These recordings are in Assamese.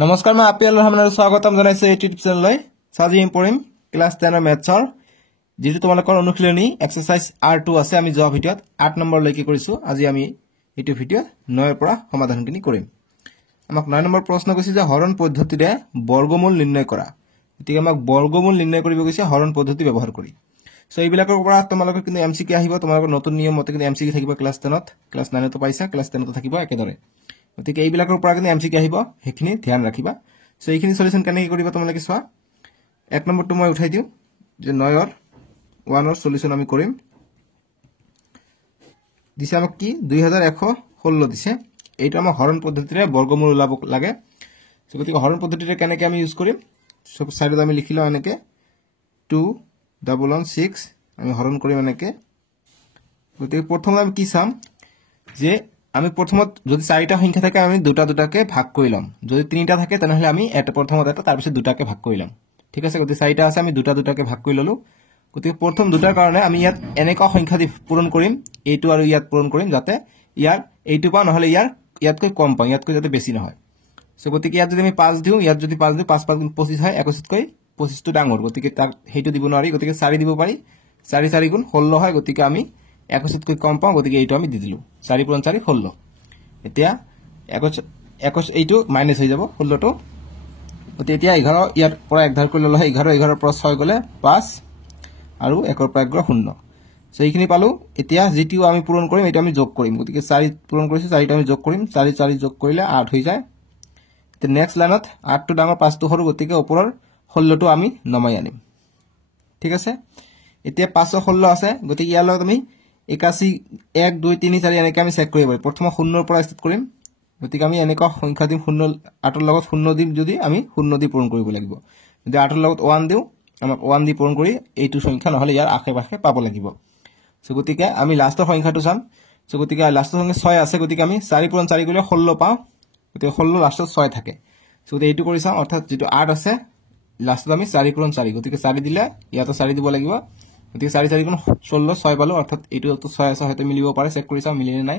নমস্কাৰ মই আপি আলহামদ স্বাগতম জনাইছো এই ইউটিউব চেনেললৈ সাজি পঢ়িম ক্লাস 10 ৰ মেথছৰ যেটো তোমালোকৰ অনুশীলনী এক্সাৰসাইজ R2 আছে আমি যোৱা ভিডিঅত 8 নম্বৰ লৈকে কৰিছো আজি আমি এইটো ভিডিঅ 9 ৰ পৰা সমাধানখিনি কৰিম আমাক 9 নম্বৰ প্ৰশ্ন কৈছে যে হৰণ পদ্ধতিৰে বৰ্গমূল নিৰ্ণয় কৰা এতিকে আমাক বৰ্গমূল নিৰ্ণয় কৰিব কৈছে হৰণ পদ্ধতি ব্যৱহাৰ কৰি সো এইবিলাকৰ পৰা তোমালোকৰ কিন্তু এমসিকিউ আহিব তোমালোকৰ নতুন নিয়ম মতে কিন্তু এমসিকিউ থাকিব ক্লাস 10 ত ক্লাস 9 ত পাইছা ক্লাস 10 ত থাকিব একেদৰে গতিকে এইবিলাকৰ পৰা কিন্তু এমসিকিউ আহিব হেখিনি ধ্যান ৰাখিবা সো এইখিনি সলিউশন কেনে কৰিবা তোমালোকে চোৱা এক নম্বৰটো মই উঠাই দিও যে 9 ৰ 1 ৰ সলিউশন আমি কৰিম দিছে আমাক কি 2116 দিছে এইটো আমাৰ হৰণ পদ্ধতিৰে বৰ্গমূল ওলাব লাগে সো গতিকে হৰণ পদ্ধতিৰে কেনেকৈ আমি ইউজ কৰিম সব সাইডত আমি লিখিলো এনেকৈ 216 আমি হৰণ কৰিম এনেকৈ গতিকে প্ৰথমে আমি কি চাম যে আমি প্ৰথমত যদি চাৰিটা সংখ্যা থাকে আমি দুটা দুটাকে ভাগ কৰি লম যদি তিনিটা থাকে তেনেহলে আমি এটা প্ৰথমত এটা তাৰ পিছত দুটাকে ভাগ কৰি লম ঠিক আছে গতি চাৰিটা আছে আমি দুটা দুটাকে ভাগ কৰি ললো গতি প্ৰথম দুটাৰ কাৰণে আমি ইয়াত এনেকা সংখ্যা দি পূৰণ কৰিম এইটো আৰু ইয়াত পূৰণ কৰিম যাতে ইয়াৰ এইটো পা নহলে ইয়াতকৈ কম পাম ইয়াতকৈ যাতে বেছি নহয় সো গতিকে ইয়াত যদি আমি 5 দিও ইয়াত যদি 5 দিও 5 5 25 হয় 21 কৈ 25 টো ডাঙৰ গতিকে তাক হেইটো দিব নোৱাৰি গতিকে 4 দিব পাৰি 4 4 গুণ 16 হয় গতিকে আমি 21 কৈ কম পাম গতিকে এইটো আমি দি দিলু 4 × 4 16 এতিয়া 21 এইটো মাইনাস হৈ যাব 16 টো গতি এতিয়া 11 ইয়াৰ পৰা এক ধাৰ কৰি ললে 11 11 পৰা 6 গলে 5 আৰু 1 ৰ পৰা 1 0 সো এইখিনি পালো এতিয়া যেটো আমি পূৰণ কৰিম এটা আমি যোগ কৰিম গতিকে 4 পূৰণ কৰিছো 4টা আমি যোগ কৰিম 4 4 যোগ কৰিলে 8 হৈ যায় তে নেক্সট লাইনত 8 টো ডাঙৰ 5 টো সৰু গতিকে ওপৰৰ 16 টো আমি নমাই আনিম ঠিক আছে এতিয়া 516 আছে গতিকে ইয়াৰ লগত আমি 81 1 2 3 4 এনেকৈ আমি চেক কৰিব পাৰি প্ৰথম 0 ৰ পৰা স্টাৰ্ট কৰিম গতিকে আমি এনেকা সংখ্যা দিম 0 8 ৰ লগত 0 দিম যদি আমি 0 দি পূৰণ কৰিব লাগিব যদি 8 ৰ লগত 1 দিও আমাক 1 দি পূৰণ কৰি এইটো সংখ্যা নহলে ইয়াৰ আশে-পাশে পাব লাগিব সো গতিকে আমি লাষ্টৰ সংখ্যাটো চাম সো গতিকে লাষ্টৰ সংখ্যা 6 আছে গতিকে আমি 4 × 4 কৰিলে 16 পাও গতিকে 16 লাষ্টত 6 থাকে সো এইটো কৰি চাম অৰ্থাৎ যেটো 8 আছে লাষ্টত আমি 4 × 4 গতিকে 4 দিলে ইয়াতো 4 দিব লাগিব গতিকে 4 4 গুণ 16 6 পালো অৰ্থাৎ এইটো তো 6 আছে হয়তো মিলিব পাৰে চেক কৰি চাও মিলিনে নাই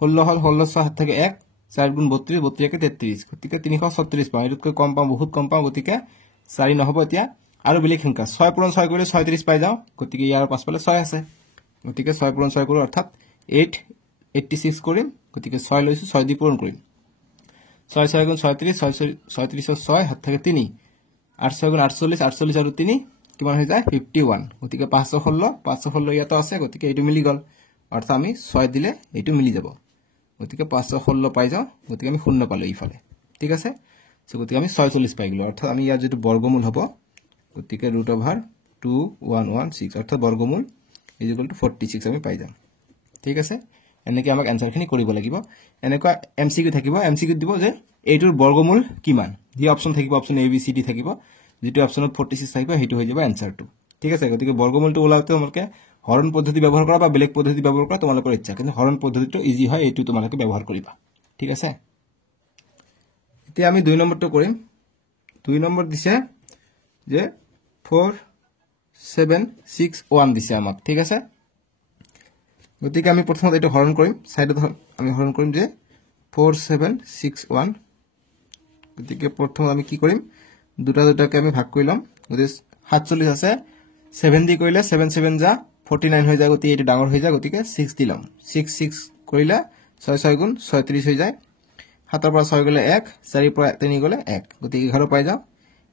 16 হল 16 6 থেকে 1 4 গুণ 32 32 কে 33 গতিকে 336 পাও এটোতকৈ কম পাম বহুত কম পাম গতিকে 4 নহব এতিয়া আৰু বেলেগ সংখ্যা 6 × 6 কৰিলে 36 পাই যাও গতিকে ইয়াৰ পাছফালে 6 আছে গতিকে 6 × 6 কৰো অৰ্থাৎ 86 কৰিম গতিকে 6 লৈছো 6 দি পূৰণ কৰিম 6 6 গুণ 36 36 6 হাত থাকে 3 8 6 গুণ 48 48 আৰু 3 কিমান হৈ যায় 51 গতিকে 516 ইয়াতো আছে গতিকে এইটো মিলি গল অৰ্থাৎ আমি 6 দিলে এইটো মিলি যাব গতিকে 516 পাই যাও গতিকে আমি শূন্য পালো ইফালে ঠিক আছে সো গতিকে আমি 46 পাই গলো অৰ্থাৎ আমি ইয়াৰ যেটো বৰ্গমূল হ'ব গতিকে √2116 অৰ্থাৎ বৰ্গমূল = 46 আমি পাই যাম ঠিক আছে এনেকৈ আমাক আনসাৰখিনি কৰিব লাগিব এনেকুৱা এমসিকিউ থাকিব এমসিকিউ দিব যে এইটোৰ বৰ্গমূল কিমান যি অপচন থাকিব option A B C D থাকিব যেটো অপচনত 46 থাকিব হেতু হৈ যাব আনসাৰটো ঠিক আছে গতিকে বৰ্গমূলটো ওলাওতে তোমালোকে হৰণ পদ্ধতি ব্যৱহাৰ কৰা বা বেলেগ পদ্ধতি ব্যৱহাৰ কৰা তোমালোকৰ ইচ্ছা কিন্তু হৰণ পদ্ধতিটো ইজি হয় এইটো তোমালোকে ব্যৱহাৰ কৰিবা ঠিক আছে এতিয়া আমি 2 নম্বৰটো কৰিম 2 নম্বৰ দিছে যে 4761 দিছে আমাক ঠিক আছে গতিকে আমি প্ৰথমতে এটো হৰণ কৰিম সাইডত আমি হৰণ কৰিম যে 4761 গতিকে প্ৰথম আমি কি কৰিম দুটা দুটাকে আমি ভাগ কৰি লম গতিকে 47 আছে 7 দি কৰিলে 7 7 যা 49 হৈ যায় গতিকে এটো ডাঙৰ হৈ যায় গতিকে 6 দি লম 6 6 কৰিলে 6 6 গুণ 36 হৈ যায় 7 ৰ পৰা 6 গলে 1 4 ৰ পৰা 3 গলে 1 গতিকে 11 পাই যাও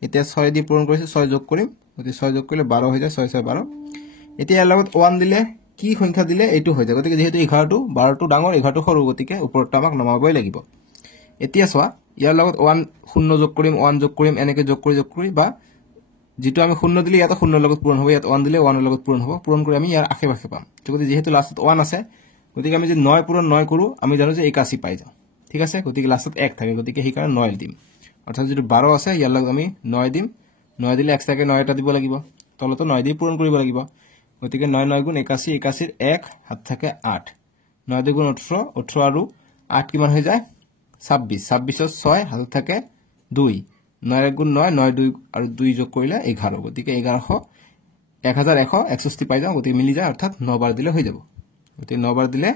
এতিয়া 6 দি পূৰণ কৰিছো 6 যোগ কৰিম গতিকে 6 যোগ কৰিলে 12 হৈ যায় 6 6 12 এতিয়া ইয়াৰ লগত 1 দিলে কি সংখ্যা দিলে এইটো হৈ যায় গতিকে যেহেতু 11 টো 12 টো ডাঙৰ 11 টো সৰু গতিকে ওপৰত আমাক নমাবই লাগিব এতিয়া চোৱা ইয়াৰ লগত 1 শূন্য যোগ কৰিম 1 যোগ কৰিম এনেকৈ যোগ কৰি বা যেটো আমি শূন্য দিলে ইয়াত শূন্য লগত পূৰণ হ'ব ইয়াত 1 দিলে 1 ৰ লগত পূৰণ হ'ব পূৰণ কৰি আমি ইয়াৰ আশে-পাশে পাম গতিকে যেহেতু লাষ্টত 1 আছে গতিকে আমি যদি 9 পূৰণ 9 কৰো আমি জানো যে 81 পাই যাও ঠিক আছে গতিকে লাষ্টত 1 থাকে গতিকে সেই কাৰণে 9 দিম অৰ্থাৎ যেটো 12 আছে ইয়াৰ লগত আমি 9 দিম 9 দিলে এক্সট্ৰাকে 9 এটা দিব লাগিব তলতো 9 দি পূৰণ কৰিব লাগিব গতিকে 9 9 গুণ 81 81 1 হাত থাকে 8 9 2 গুণ 18 18 আৰু 8 কিমান হৈ যায় 26 26 ৰ 6 হাত থাকে 2 9 গুণ 9 9 2 আৰু 2 যোগ কৰিলে 11 গতিকে 1161 পাই যাও গতিকে মিলি যায় অৰ্থাৎ 9 বাৰ দিলে হৈ যাব গতিকে 9 বাৰ দিলে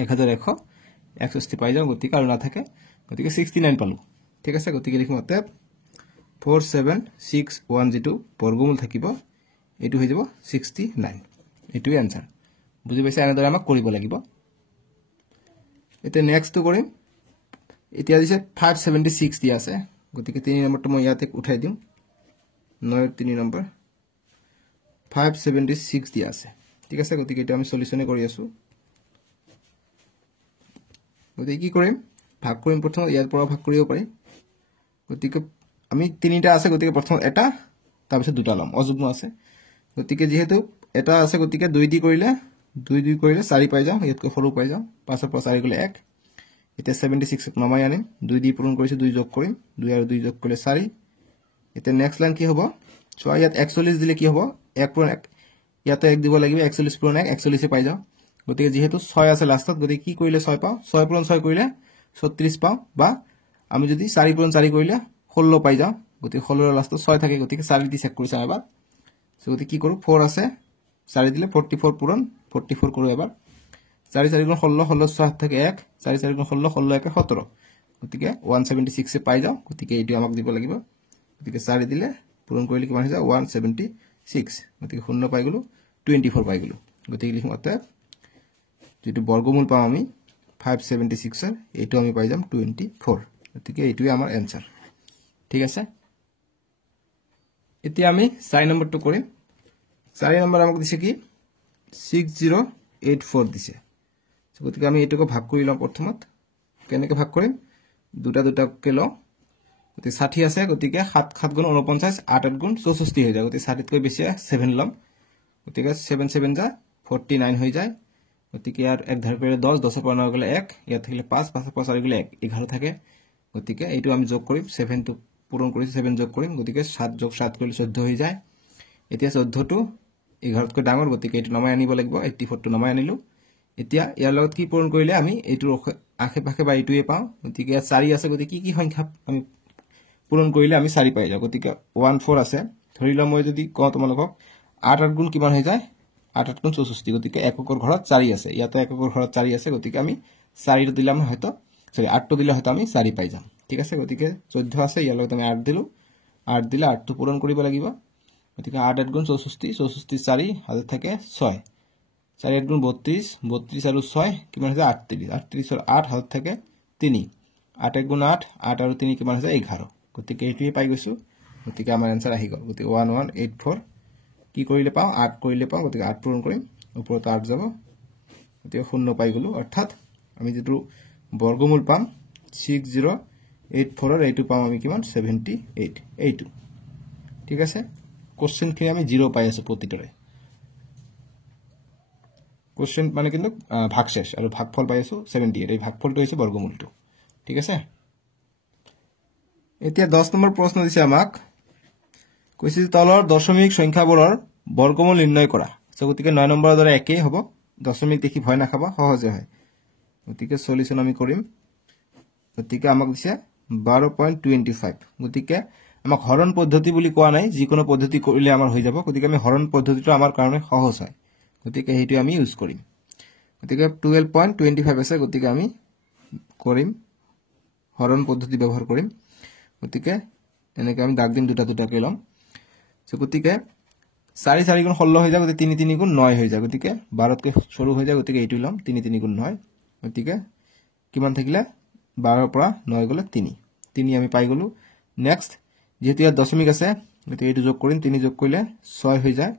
1161 পাই যাও গতিকে আৰু না থাকে গতিকে 69 পালো ঠিক আছে গতিকে লিখিম অতএব 476 যিটো বৰ্গমূল থাকিব এটো হৈ যাব 69 এটো आंसर বুজি পাইছে এনেদৰে আমাক কৰিব লাগিব এতিয়া নেক্সট কৰিম এতিয়া দিছে 576 দিয়া আছে গতিকে 3 নম্বৰটো মই ইয়াতে উঠাই দিম 9 3 নম্বৰ 576 দিয়া আছে ঠিক আছে গতিকে এটা আমি সলিউশনে কৰি আছো গতিকে কি কৰিম ভাগ কৰিম প্ৰথম ইয়াৰ পৰা ভাগ কৰিব পাৰি গতিকে আমি তিনিটা আছে গতিকে প্ৰথম এটা তাৰ পিছত দুটা লম অযুগ্ম আছে গতিকে যেহেতু এটা আছে গতিকে 2 দি কৰিলে 2 কৰিলে 4 পাই যাও ইয়াতকৈ সৰু পাই যাও 5 ৰ পৰা 4 গলে 1 এটা 76 নমাই আনিম 2 দি পূৰণ কৰিছে 2 যোগ কৰিম 2 আৰু 2 যোগ কৰিলে 4 এটা নেক্সট লাইন কি হ'ব সো ইয়াত 41 দিলে কি হ'ব 1 পূৰণ 1 ইয়াতে 1 দিব লাগিব 41 পূৰণ 1 41 পাই যাও গতিকে যেহেতু 6 আছে লাষ্টত গতিকে কি কৰিলে 6 পাও 6 পূৰণ 6 কৰিলে 36 পাও বা আমি যদি 4 পূৰণ 4 কৰিলে 16 পাই যাও গতিকে 16 ৰ লাষ্টত 6 থাকে গতিকে 4 দি চেক কৰি চাম এবাৰ সো গতিকে কি কৰো 4 আছে 4 দিলে 44 পূৰণ 44 কৰো এবাৰ 4 4 গুণ 16 16 6 থাকে 1 4 4 গুণ 16 16 1 17 গতিকে 176 এ পাই যাও গতিকে এইটো আমাক দিব লাগিব গতিকে 4 দিলে পূৰণ কৰিলে কিমান হৈ যায় 176 গতিকে 0 পাই গলো 24 পাই গলো গতিকে লিখিম অতএব যেটো বৰ্গমূল পাম আমি 576 এৰ এইটো আমি পাই যাম 24 গতিকে এইটোই আমাৰ आंसर ঠিক আছে এতিয়া আমি 4 নম্বৰটো কৰিম 4 নম্বৰ আমাক দিছে কি 6084 দিছে গতিকে আমি এটাকে ভাগ কৰি লম প্ৰথমত কেনেকৈ ভাগ কৰিম দুটা দুটাকে লও গতিকে 60 আছে গতিকে 7 7 গুণ 49 8 8 গুণ 64 হৈ যায় গতিকে 60 কৈ বেছি 7 লম গতিকে 7 7 যা 49 হৈ যায় গতিকে আর এক ধাৰ কৰিলে 10 10 পৰা 9 গলে 1 ইয়াত থাকিলে 5 5 পৰা 4 গলে 1 11 থাকে গতিকে এইটো আমি যোগ কৰিম 7 টো পূৰণ কৰি 7 যোগ কৰিম গতিকে 7 যোগ 7 কৰিলে 14 হৈ যায় এতিয়া 14 টো 11 তকৈ ডাঙৰ গতিকে এইটো নমাই আনিব লাগিব 84 টো নমাই আনিলো এতিয়া ইয়াৰ লগত কি পূৰণ কৰিলে আমি এইটো আখে পাখে বা এইটোৱে পাও গতিকে 4 আছে গতিকে কি সংখ্যা আমি পূৰণ কৰিলে আমি 4 পাই যাও গতিকে 14 আছে ধৰিলা মই যদি কও তোমালোকক 8 8 গুণ কিমান হৈ যায় 8 8 গুণ 64 গতিকে এককৰ ঘৰত 4 আছে ইয়াতো এককৰ ঘৰত 4 আছে গতিকে আমি 4 টো দিলাম হয়তো সৰি 8 টো দিলে হয়তো আমি 4 পাই যাম ঠিক আছে গতিকে 14 আছে ইয়াৰ লগত আমি 8 দিলো 8 দিলে 8 টো পূৰণ কৰিব লাগিব গতিকে 8 8 গুণ 64 64 4 হাতে থাকে 6 4 8 গুণ 32 32 আৰু 6 কিমান হৈছে 38 38 ৰ 8 হাতে থাকে 3 8 1 গুণ 8 8 আৰু 3 কিমান হৈছে 11 গতিকে এইটোই পাই গৈছো গতিকে আমাৰ आंसर আহি গল গতিকে 1184 কি কৰিলে পাও 8 কৰিলে পাও গতিকে 8 পূৰণ কৰিম ওপৰত 8 যাব গতিকে 0 পাই গলো অৰ্থাৎ আমি যেটো বৰ্গমূল পাম 6084 ৰ এইটো পাম আমি কিমান 78 এইটো ঠিক আছে কোশ্চেন কি আমি 0 পাই আছে প্ৰতিটোৰে কোশ্চেন মানে কিন্তু ভাগশেষ আৰু ভাগফল পাই আছো 78 এই ভাগফলটো হৈছে বৰ্গমূলটো ঠিক আছে এতিয়া 10 নম্বৰ প্ৰশ্ন দিছে আমাক কৈছে তলৰ দশমিক সংখ্যাবোৰৰ বৰ্গমূল নিৰ্ণয় কৰা গতিকে 9 নম্বৰৰ দৰে একেই হ'ব দশমিক দেখি ভয় নাখাবা সহজে হয় গতিকে সলিউশন আমি কৰিম গতিকে আমাক দিছে 12.25 গতিকে আমাক হৰণ পদ্ধতি বুলি কোৱা নাই যিকোনো পদ্ধতি কৰিলে আমাৰ হৈ যাব গতিকে আমি হৰণ পদ্ধতিটো আমাৰ কাৰণে সহজ হয় গতিকে হেইটো আমি ইউজ কৰিম গতিকে 12.25 আছে গতিকে আমি কৰিম হৰণ পদ্ধতি ব্যৱহাৰ কৰিম গতিকে এনেকৈ আমি দাগ দিম দুটা দুটাকে লম সো গতিকে 4 4 গুণ 16 হৈ যায় গতিকে 3 3 গুণ 9 হৈ যায় গতিকে 12 কৈ সৰু হৈ যায় গতিকে এইটো লম 3 3 গুণ 9 গতিকে কিমান থাকিলে 12 ৰ পৰা 9 গলে 3 3 আমি পাই গলো নেক্সট যেহেতু ইয়াত দশমিক আছে গতিকে এইটো যোগ কৰিম 3 যোগ কৰিলে 6 হৈ যায়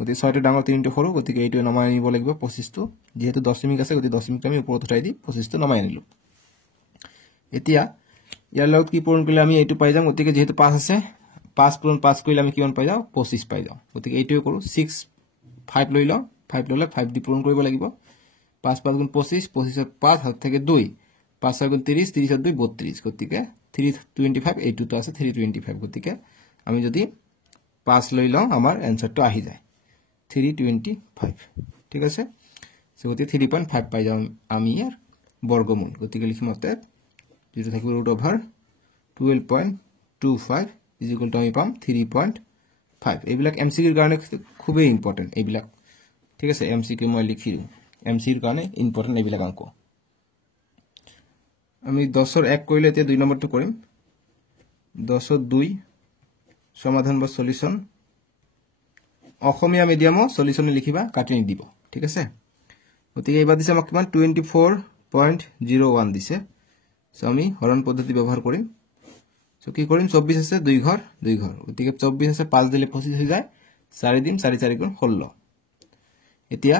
গতিকে 6 টো ডাঙৰ 3 টো সৰু গতিকে এইটো নমাই আনিব লাগিব 25 টো যেহেতু দশমিক আছে গতিকে দশমিকটো আমি ওপৰত উঠাই দি 25 টো নমাই আনিলো এতিয়া ইয়াৰ লগত কি পূৰণ কৰিলে আমি এইটো পাই যাম গতিকে যেহেতু 5 আছে 5 পূৰণ 5 কৰিলে আমি কিমান পাই যাও 25 পাই যাও গতিকে এইটোৱে কৰো 6 5 লৈ লও 5 ললে 5 দি পূৰণ কৰিব লাগিব 5 5 গুণ 25 25 ৰ 5 হাত থাকে 2 5 6 গুণ 30 30 ৰ 2 32 গতিকে 325 এইটোটো আছে 325 গতিকে আমি যদি 5 লৈ লও আমাৰ आंसरটো আহি যায় 325 ঠিক আছে সো গতিকে 3.5 পাই যাও আমি ইয়াৰ বৰ্গমূল গতিকে লিখিম অতএব যেটো থাকিব √12.25 is equal to আমি পাম 3.5 এইবিলাক এমসিকিউৰ কাৰণে খুবই ইম্পৰ্টেন্ট এইবিলাক ঠিক আছে এমসিকিউ মই লিখি দিম এমসিকিউৰ কাৰণে ইম্পৰ্টেন্ট এইবিলাক অংক আমি 10 1 কৰিলে এতিয়া 2 নম্বৰটো কৰিম 10 2 সমাধান বা সলিউশন অসমীয়া মিডিয়ামো সলিউশন লিখিবা কাটি নিদিব ঠিক আছে গতিকে এবাৰ দিছে আমাক কিমান 24.01 দিছে সো আমি হৰণ পদ্ধতি ব্যৱহাৰ কৰিম সো কি কৰিম 24 আছে 2 ঘৰ গতিকে 24 আছে 5 দিলে 25 হৈ যায় 4 দিম 4 4 গুণ 16 এতিয়া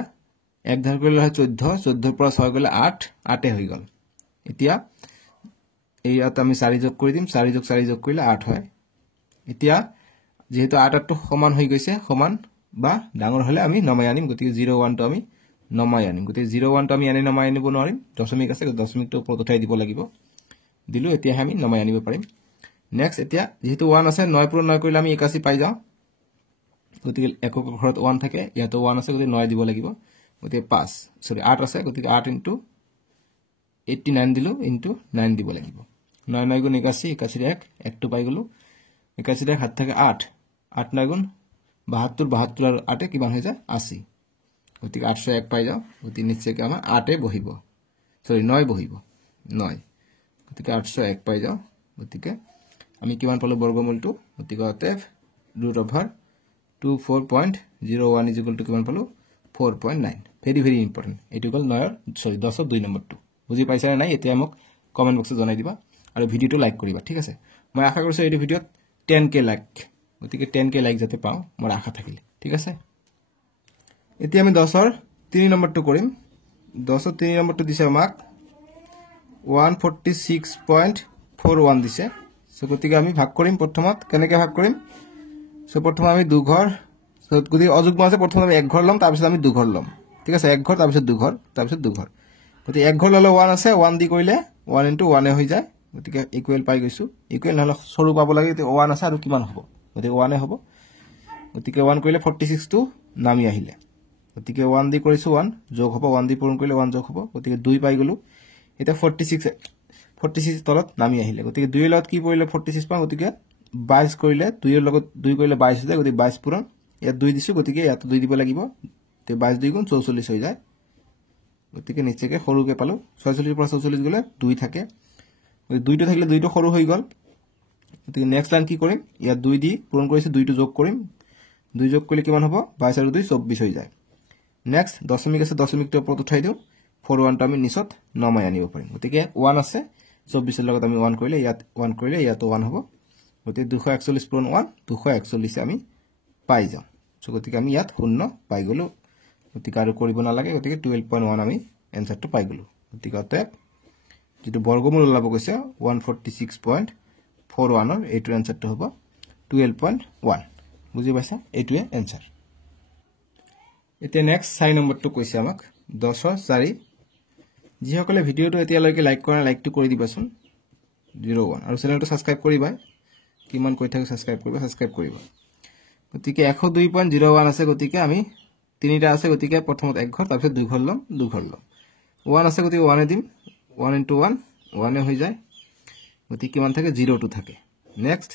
এক ধাৰ কৰিলে হয় 14 14 পৰা 6 গলে 8 8 হৈ গল এতিয়া এইয়াত আমি 4 যোগ কৰি দিম 4 যোগ কৰিলে 8 হয় এতিয়া যেহেতু 8 টো সমান হৈ গৈছে সমান বা ডাঙৰ হলে আমি নমাই আনিম গতিকে 01 টো আমি নমাই আনিম গতিকে 01 টো আমি এনে নমাই আনিব নোৱাৰিম দশমিক আছে দশমিকটো ওপৰত উঠাই দিব লাগিব দিলো এতিয়া আমি নমাই আনিব পাৰিম নেক্সট এতিয়া যেহেতু 1 আছে 9 পূৰণ 9 কৰিলে আমি 81 পাই যাও গতিকে একক ঘৰত 1 থাকে ইয়াতো 1 আছে গতিকে 9 দিব লাগিব গতিকে 5 সৰি 8 আছে গতিকে 8 * 89 দিলো ইনটু 9 দিব লাগিব 9 9 গুণ 81 81 1 1 টো পাই গলো 81 1 হাত থাকে 8 8 9 গুণ 72 72 আর 8 কিমান হৈ যায় 80 গতিকে 801 পাই যাও গতিকে নিশ্চয়কৈ আমাৰ 8 এ বহিব সৰি 9 বহিব 9 গতিকে 801 পাই যাও গতিকে আমি কিমান পালো বৰ্গমূলটো গতিকে অতএব √24.01 কিমান পালো 4.9 ভেৰি ভেৰি ইম্পৰ্টেন্ট এটু গল 10 2 নম্বৰটো বুজি পাইছা নাই এতিয়া মোক কমেন্ট বক্সত জনাই দিবা আৰু ভিডিওটো লাইক কৰিবা ঠিক আছে মই আশা কৰিছো এই ভিডিওত 10k লাইক গতিকে 10k লাইক যাতে পাও মোৰ আশা থাকিলে ঠিক আছে এতিয়া আমি 10 ৰ 3 নম্বৰটো কৰিম 10 ৰ 3 নম্বৰটো দিছে আমাক 146.41 দিছে সো গতিকে আমি ভাগ কৰিম প্ৰথমত কেনেকৈ ভাগ কৰিম সো প্ৰথম আমি 2 ঘৰ সো গতিকে অযুগ্ম আছে প্ৰথম আমি 1 ঘৰ লম তাৰ পিছত আমি 2 ঘৰ লম ঠিক আছে 1 ঘৰ তাৰ পিছত 2 ঘৰ তাৰ পিছত 2 ঘৰ গতিকে 1 ঘৰ ললে 1 আছে 1 দি কৰিলে 1 * 1 এ হৈ যায় গতিকে ইকুৱেল পাই গৈছো ইকুৱেল নহলে সৰু পাব লাগে তে 1 আছে আৰু কিমান হ'ব গতিকে 1 এ হ'ব গতিকে 1 কৰিলে 46 টো নামি আহিলে গতিকে 1 দি কৰিছো 1 যোগ হ'ব 1 দি পূৰণ কৰিলে 1 যোগ হ'ব গতিকে 2 পাই গলো এটা 46 তলত নামি আহিলে গতিকে 2 এর লগত কি পৰিলে 46 পাম গতিকে 22 কৰিলে 2 এৰ লগত 2 কৰিলে 22 হৈ যায় গতিকে 22 পূৰণ ইয়াত 2 দিছো গতিকে ইয়াত 2 দিব লাগিব তে 22 2 গুণ 44 হৈ যায় গতিকে নিশ্চয়কৈ সৰুকে পালো 46 পৰা 44 গলে 2 থাকে গতিকে 2 টো থাকিলে 2 টো সৰু হৈ গল গতিকে নেক্সট লাইন কি কৰিম ইয়াত 2 দি পূৰণ কৰিছে 2 টো যোগ কৰিম 2 যোগ কৰিলে কিমান হ'ব 22 আৰু 2 24 হৈ যায় নেক্সট দশমিক আছে দশমিকটো ওপৰত উঠাই দিও 41 টো আমি নিচত নমাই আনিব পাৰিম গতিকে 1 আছে 24 এৰ লগত আমি 1 কৰিলে ইয়াত 1 কৰিলে ইয়াত 1 হ'ব গতিকে 241 পূৰণ 1 241 আমি পাই যাম সো গতিকে আমি ইয়াত শূন্য পাই গলো গতিকে আৰু কৰিব নালাগে গতিকে 12.1 আমি এনসাৰটো পাই গলো গতিকে অতএব যেটো বৰ্গমূল ওলাব গৈছে 146.41 ৰ এইটো এনসাৰটো হ'ব 12.1 বুজি পাইছা এইটোৱে এনসাৰ এতিয়া নেক্সট 4 নম্বৰটো কৈছে আমাক 10 4 যিসকলে ভিডিওটো এতিয়ালৈকে লাইক কৰা লাইকটো কৰি দিবাচোন 01 আৰু চেনেলটো সাবস্ক্ৰাইব কৰিবা কিমান কৈ থাকে সাবস্ক্ৰাইব কৰিবা গতিকে 102.01 আছে গতিকে আমি তিনিটা আছে গতিকে প্ৰথমত এক ঘৰ তাৰপিছত 2 ঘৰ লম 1 আছে গতিকে 1 এ দিম 1 * 1 1 এ হৈ যায় গতিকে কিমান থাকে 02 থাকে নেক্সট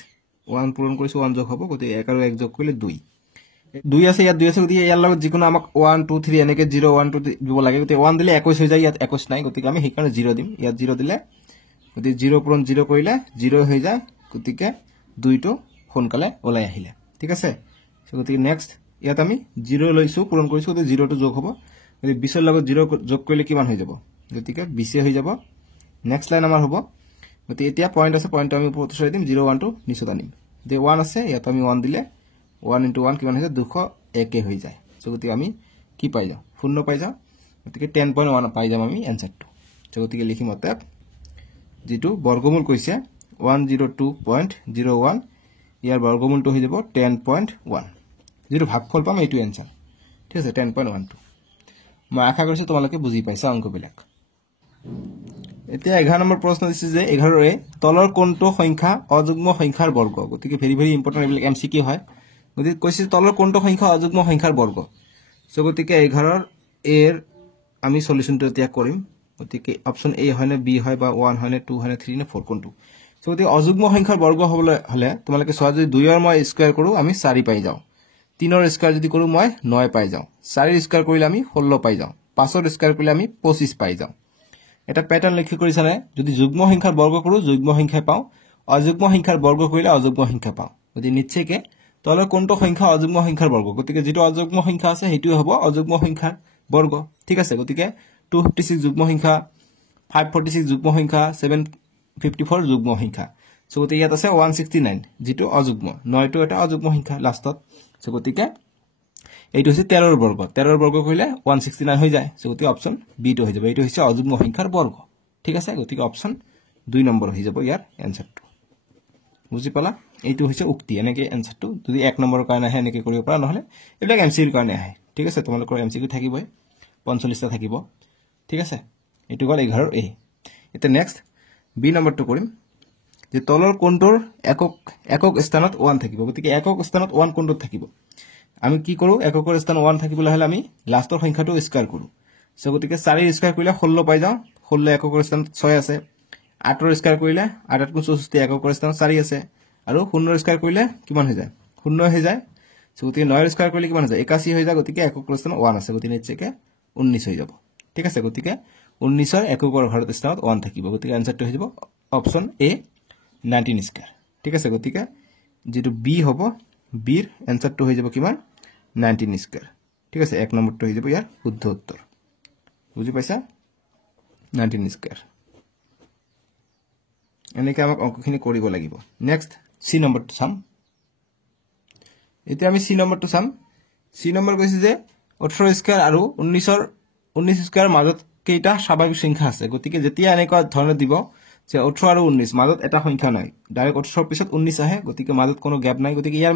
1 পূৰণ কৰিছো 1 যোগ হ'ব গতিকে 1 আৰু 1 যোগ কৰিলে 2 আছে ইয়াত 2 আছে গতিকে ইয়াৰ লগত যিকোনো আমাক 1 2 3 এনেকে 0 1 2 দিব লাগে গতিকে 1 দিলে 21 হৈ যায় ইয়াত 21 নাই গতিকে আমি হেকাৰণে 0 দিম ইয়াত 0 দিলে গতিকে 0 পূৰণ 0 কৰিলে 0 হৈ যায় গতিকে 2 টো সোনকালে ওলাই আহিলে ঠিক আছে গতিকে নেক্সট ইয়াত আমি 0 লৈছো পূৰণ কৰিছো গতিকে 0 টো যোগ হ'ব গতিকে 20 এৰ লগত 0 যোগ কৰিলে কিমান হৈ যাব গতিকে 20 হৈ যাব নেক্সট লাইন আমাৰ হ'ব গতিকে এতিয়া পয়েন্ট আছে পয়েন্টটো আমি ওপৰত উঠাই দিম 0 1 টো নিচত আনিম যে 1 আছে ইয়াত আমি 1 দিলে 1 * 1 কিমান হৈ যায় 201 হৈ যায় সো গতিকে আমি কি পাই যাও শূন্য পাই যাও গতিকে 10.1 পাই যাম আমি এনসারটো সো গতিকে লিখিম অতএব যেটো বৰ্গমূল কৈছে 102.01 ইয়াৰ বৰ্গমূলটো হৈ যাব 10.1 যেটো ভাগফল পাম এইটো এনসাৰ ঠিক আছে 10.1 মই আশা কৰিছো তোমালোকে বুজি পাইছা অংকবিলাক এতিয়া 11 নম্বৰ প্ৰশ্ন দিছে যে 11 ৰে তলৰ কোনটো সংখ্যা অযুগ্ম সংখ্যাৰ বৰ্গ গতিকে ভেৰি ভেৰি ইম্পৰ্টেন্ট এইবিলাক এমসিকিউ হয় গতিকে কৈছে তলৰ কোনটো সংখ্যা অযুগ্ম সংখ্যাৰ বৰ্গ সো গতিকে 11 এৰ আমি সলিউশনটো এতিয়া কৰিম গতিকে অপশন এ হয় না বি হয় বা 1 হয় না 2 হয় না 3 না 4 কোনটো সো গতিকে অযুগ্ম সংখ্যাৰ বৰ্গ হ'বলৈ হলে তোমালোকে সোৱা যদি 2 ৰ মই স্কয়াৰ কৰো আমি 4 পাই যাও 3 ৰ স্কয়াৰ যদি কৰো মই 9 পাই যাও 4 ৰ স্কয়াৰ কৰিলে আমি 16 পাই যাও 5 ৰ স্কয়াৰ কৰিলে আমি 25 পাই যাও এটা প্যাটাৰ্ন লক্ষ্য কৰিছানে যদি যুগ্ম সংখ্যাৰ বৰ্গ কৰো যুগ্ম সংখ্যা পাও অযুগ্ম সংখ্যাৰ বৰ্গ কৰিলে অযুগ্ম সংখ্যা পাও গতি নিশ্চয়কৈ তলৰ কোনটো সংখ্যা অযুগ্ম সংখ্যাৰ বৰ্গ গতিকে যেটো অযুগ্ম সংখ্যা আছে হেতু হ'ব অযুগ্ম সংখ্যাৰ বৰ্গ ঠিক আছে গতিকে 256 যুগ্ম সংখ্যা 546 যুগ্ম সংখ্যা 754 যুগ্ম সংখ্যা সো গতি ইয়াত আছে 169 যেটো অযুগ্ম 9 টো এটা অযুগ্ম সংখ্যা লাষ্টত সো গতিকে এইটো হৈছে 13 ৰ বৰ্গ 13 ৰ বৰ্গ কৰিলে 169 হৈ যায় সো গতি অপচন বি টো হৈ যাব এইটো হৈছে অযুগ্ম সংখ্যাৰ বৰ্গ ঠিক আছে গতিকে অপচন 2 নম্বৰ হৈ যাব ইয়াৰ এনসাৰটো বুজি পালা এইটো হৈছে উক্তি এনেকে এনসাৰটো যদি 1 নম্বৰৰ কাৰণে আহে এনেকে কৰিব পৰা নহলে এইবিলাক এমসিকিউৰ কাৰণে আহে ঠিক আছে তোমালোকৰ এমসিকিউ থাকিবই 45 টা থাকিব ঠিক আছে এইটো গল 11 এ এটা নেক্সট বি নম্বৰটো কৰিম যে তলৰ কোণটোৰ একক স্থানত 1 থাকিব গতিকে একক স্থানত 1 কোণটোত থাকিব আমি কি কৰো এককৰ স্থান 1 থাকিবলৈ হলে আমি লাষ্টৰ সংখ্যাটো স্কয়াৰ কৰো সো গতিকে 4 স্কয়াৰ কৰিলে 16 পাই যাও 16 এককৰ স্থানত 6 আছে 8 ৰ স্কয়াৰ কৰিলে 8 ক 64 এককৰ স্থানত 4 আছে আৰু 0 ৰ স্কয়াৰ কৰিলে কিমান হৈ যায় 0 হৈ যায় সো গতিকে 9 ৰ স্কয়াৰ কৰিলে কিমান হৈ যায় 81 হৈ যায় গতিকে এককৰ স্থানত 1 আছে গতিকে নিশ্চয়কৈ 19 হৈ যাব ঠিক আছে গতিকে 19 ৰ এককৰ ঘৰত স্থানত 1 থাকিব গতিকে আনসাৰটো হৈ যাব অপচন এ 19 স্কয়াৰ ঠিক আছে গতিকে যেটো বি হ'ব বিৰ আনসাৰটো হৈ যাব কিমান 19 স্কয়াৰ ঠিক আছে এক নম্বৰটো হৈ যাব ইয়াৰ শুদ্ধ উত্তৰ বুজি পাইছা 19 স্কয়াৰ এনেকৈ আমাক অংকখিনি কৰিব লাগিব নেক্সট সি নম্বৰটো চাম এতিয়া আমি সি নম্বৰটো চাম সি নম্বৰ কৈছে যে 18 স্কয়াৰ আৰু 19 স্কয়াৰ মাজত কেইটা স্বাভাৱিক সংখ্যা আছে গতিকে যেতিয়া এনেকুৱা ধৰণে দিব যে 18 আৰু 19 মাজত এটা সংখ্যা নাই ডাইৰেক্ট 18 ৰ পিছত 19 আহে গতিকে মাজত কোনো গ্যাপ নাই গতিকে ইয়াৰ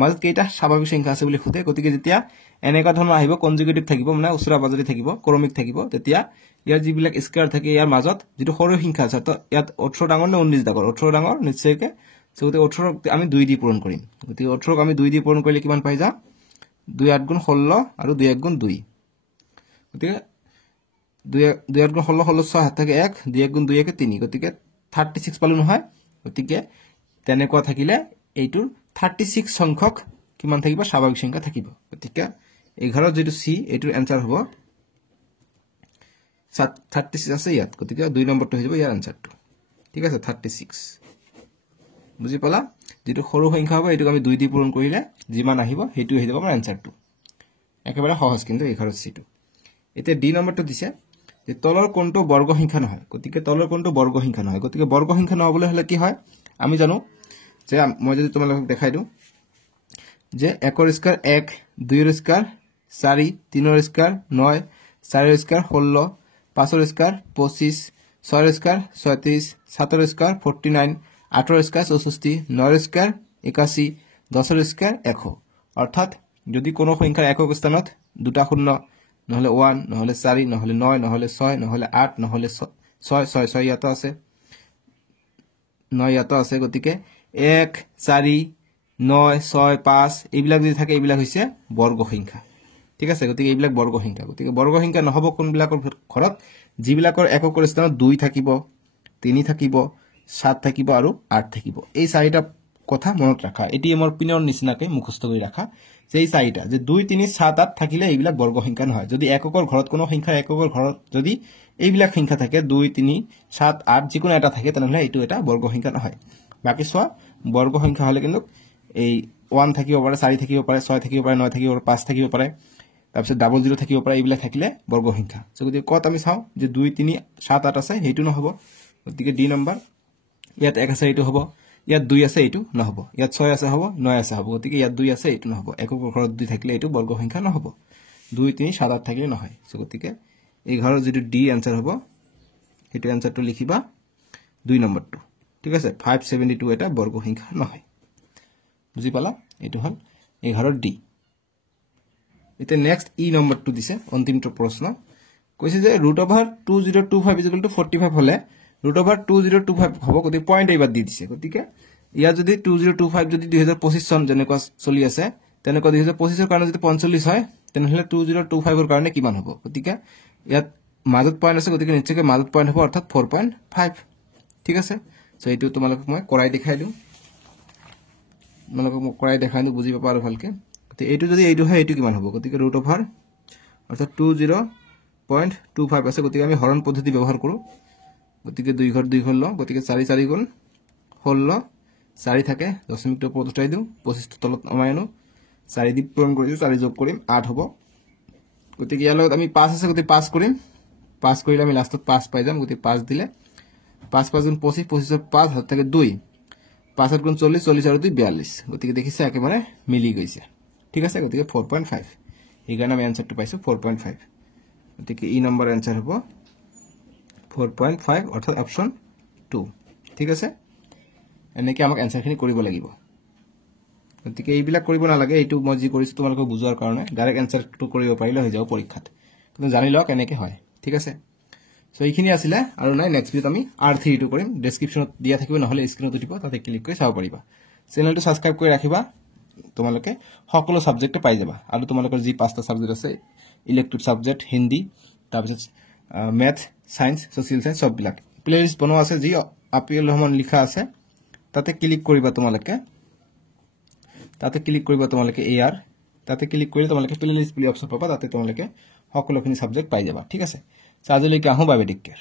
মাজত কেইটা স্বাভাৱিক সংখ্যা আছে বুলি খুদে গতিকে যেতিয়া এনেকুৱা ধৰণৰ আহিব কনজুগেটিভ থাকিব মানে উছৰা বাজৰি থাকিব ক্ৰমিক থাকিব তেতিয়া ইয়াৰ যিবিলাক স্কয়াৰ থাকে ইয়াৰ মাজত যেটো সৰু সংখ্যা আছে তো ইয়াত 18 ডাঙৰ নে 19 ডাঙৰ 18 ডাঙৰ নিশ্চয়কৈ সো গতিকে 18 ক আমি 2 দি পূৰণ কৰিম গতিকে 18 ক আমি 2 দি পূৰণ কৰিলে কিমান পাই যা 2 8 গুণ 16 আৰু 2 1 গুণ 2 গতিকে 2 8 গুণ 16 16 6 থাকে 1 2 1 গুণ 2 1 3 গতিকে 36 পালো নহয় গতিকে তেনেকুৱা থাকিলে এইটোৰ 36 সংখ্যক কিমান থাকিব স্বাভাৱিক সংখ্যা থাকিব গতিকে 11 যেটো সি এইটোৰ আনসাৰ হ'ব 36 আছে ইয়াত গতিকে 2 নম্বৰটো হৈ যাব ইয়াৰ আনসাৰটো ঠিক আছে 36 বুজি পালা যেটো সৰু সংখ্যা হ'ব এটোক আমি 2 দি পূৰণ কৰিলে যিমান আহিব হেতু হৈ যাব আমাৰ আনসাৰটো একেবাৰে সহজ কিন্তু 11 সিটো এতিয়া ডি নম্বৰটো দিছে যে তলৰ কোণটো বৰ্গ সংখ্যা নহয় গতিকে তলৰ কোণটো বৰ্গ সংখ্যা নহয় গতিকে বৰ্গ সংখ্যা নহবলৈ হলে কি হয় আমি জানো যে মই যদি তোমালোকক দেখাই দিও যে 1 ৰ স্কয়াৰ 1 2 ৰ স্কয়াৰ 4 3 ৰ স্কয়াৰ 9 4 ৰ স্কয়াৰ 16 5 ৰ স্কয়াৰ 25 6 ৰ স্কয়াৰ 36 7 ৰ স্কয়াৰ 49 8 ৰ স্কয়াৰ 64 9 ৰ স্কয়াৰ 81 10 ৰ স্কয়াৰ 100 অৰ্থাৎ যদি কোনো সংখ্যাৰ একক স্থানত দুটা শূন্য নহলে 1 নহলে 4 নহলে 9 নহলে 6 নহলে 8 নহলে 6 ইয়াতো আছে 9 ইয়াতো আছে গতিকে 1 4 9 6 5 এইবিলাক যদি থাকে এইবিলাক হৈছে বৰ্গ সংখ্যা ঠিক আছে গতিকে এইবিলাক বৰ্গ সংখ্যা গতিকে বৰ্গ সংখ্যা নহব কোনবিলাকৰ ঘৰত যিবিলাকৰ এককৰ স্থানত 2 থাকিব 3 থাকিব 7 থাকিব আৰু 8 থাকিব এই চাৰিটা কথা মনত ৰাখা এটি আমাৰ পিনৰ নিচিনাকৈ মুখস্থ কৰি ৰাখা যে এই চাৰিটা যে 2 3 7 8 থাকিলে এইবিলাক বৰ্গ সংখ্যা নহয় যদি এককৰ ঘৰত কোনো সংখ্যা এককৰ ঘৰত যদি এইবিলাক সংখ্যা থাকে 2 3 7 8 যিকোনো এটা থাকে তেনেহলে এইটো এটা বৰ্গ সংখ্যা নহয় বাকি সব বৰ্গ সংখ্যা হলে কিন্তু এই 1 থাকিব পাৰে 4 থাকিব পাৰে 6 থাকিব পাৰে 9 থাকিব পাৰে 5 থাকিব পাৰে তাৰপিছত ডাবল 0 থাকিব পাৰে এইবিলাক থাকিলে বৰ্গ সংখ্যা সো গতিকে কত আমি চাও যে 2 3 7 8 আছে হেতু নহব গতিকে ডি নম্বৰ ইয়াত 1 আছে এইটো হ'ব ইয়াত 2 আছে এইটো নহব ইয়াত 6 আছে হ'ব 9 আছে হ'ব গতিকে ইয়াত 2 আছে এইটো নহব এককৰ ঘৰত 2 থাকিলে এইটো বৰ্গ সংখ্যা নহব 2 3 7 8 থাকিলে নহয় সো গতিকে 11 যেটো ডি আনসাৰ হ'ব হেতু আনসাৰটো লিখিবা 2 নম্বৰটো ঠিক আছে 572 এটা বৰ্গ সংখ্যা নহয় বুজি পালা এটো হল 11 ডি এটা নেক্সট ই নম্বৰটো দিছে অন্তিমটো প্ৰশ্ন কৈছে যে √2025 45 হলে √2025 হ'ব গতি পয়েন্ট এইবাৰ দি দিছে গতিকে ইয়া যদি 2025 যদি 2025 সন জনেকুৱা চলি আছে তেনেকুৱা 2025 ৰ কাৰণে যদি 45 হয় তেনেহলে 2025 ৰ কাৰণে কিমান হ'ব গতিকে ইয়াত মাজত পয়েন্ট আছে গতিকে নিশ্চয়কৈ মাজত পয়েন্ট হ'ব অৰ্থাৎ 4.5 ঠিক আছে সো এইটো তোমালোকক মই কৰাই দেখাই দিম বুজি পাবা আৰু ভালকে গতি এইটো যদি এইটো হয় এইটো কিমান হ'ব গতিকে √, অৰ্থাৎ 20 0.25 আছে গতিকে আমি হৰণ পদ্ধতি ব্যৱহাৰ কৰোঁ গতিকে 2 ঘৰ 2 ঘৰ লওঁ গতিকে 4 4 গুণ 16 4 থাকে দশমিকটো ওপৰত উঠাই দিওঁ 25 টো তলত নমাই আনো 4 দি পূৰণ কৰিছো 4 যোগ কৰিম 8 হ'ব গতিকে ইয়াৰ লগত আমি 5 আছে গতিকে 5 কৰিম 5 কৰিলে আমি লাষ্টত 5 পাই যাম গতিকে 5 দিলে 5 5 গুণ 25 25 5 হাত থাকে 2 5 গুণ 40 40 আৰু 2 42 গতিকে দেখিছে একেবাৰে মিলি গৈছে ঠিক আছে গতিকে 4.5 এইকাৰণে আমি আনসাৰটো পাইছো 4.5 গতিকে ই নম্বৰ আনসাৰ হ'ব 4.5 অৰ্থাৎ অপচন 2 ঠিক আছে এনেকৈ আমাক আনসাৰখিনি কৰিব লাগিব গতিকে এইবিলাক কৰিব নালাগে এইটো মই যি কৰিছো তোমালোকক বুজোৱাৰ কাৰণে ডাইৰেক্ট আনসাৰটো কৰিব পাৰিলে হৈ যাব পৰীক্ষাত কিন্তু জানি লওক এনেকৈ হয় ঠিক আছে সো এইখিনি আছিলে আৰু নাই নেক্সট ভিডিঅ'ত আমি R3 টো কৰিম ডেসক্ৰিপচনত দিয়া থাকিব নহলে স্ক্ৰিনত উঠিব তাতে ক্লিক কৰি চাব পাৰিবা চেনেলটো সাবস্ক্ৰাইব কৰি ৰাখিবা তোমালোকে সকলো সাবজেক্ট পাই যাবা আৰু তোমালোকৰ যি পাঁচটা সাবজেক্ট আছে ইলেক্টিভ সাবজেক্ট হিন্দী তাৰপিছত ম্যাথ সায়েন্স সোশ্যাল সায়েন্স সব বিলাক প্লেলিস্ট বনোৱা আছে যি আপিল ৰহমান লিখা আছে তাতে ক্লিক কৰিবা তোমালোকে AR তাতে ক্লিক কৰিলে তোমালোকে প্লেলিস্ট বুলি অপচন পাবা তাতে তোমালোকে সকলোখিনি সাবজেক্ট পাই যাবা ঠিক আছে আজিলৈকে আহো বাবে টেক কেয়াৰ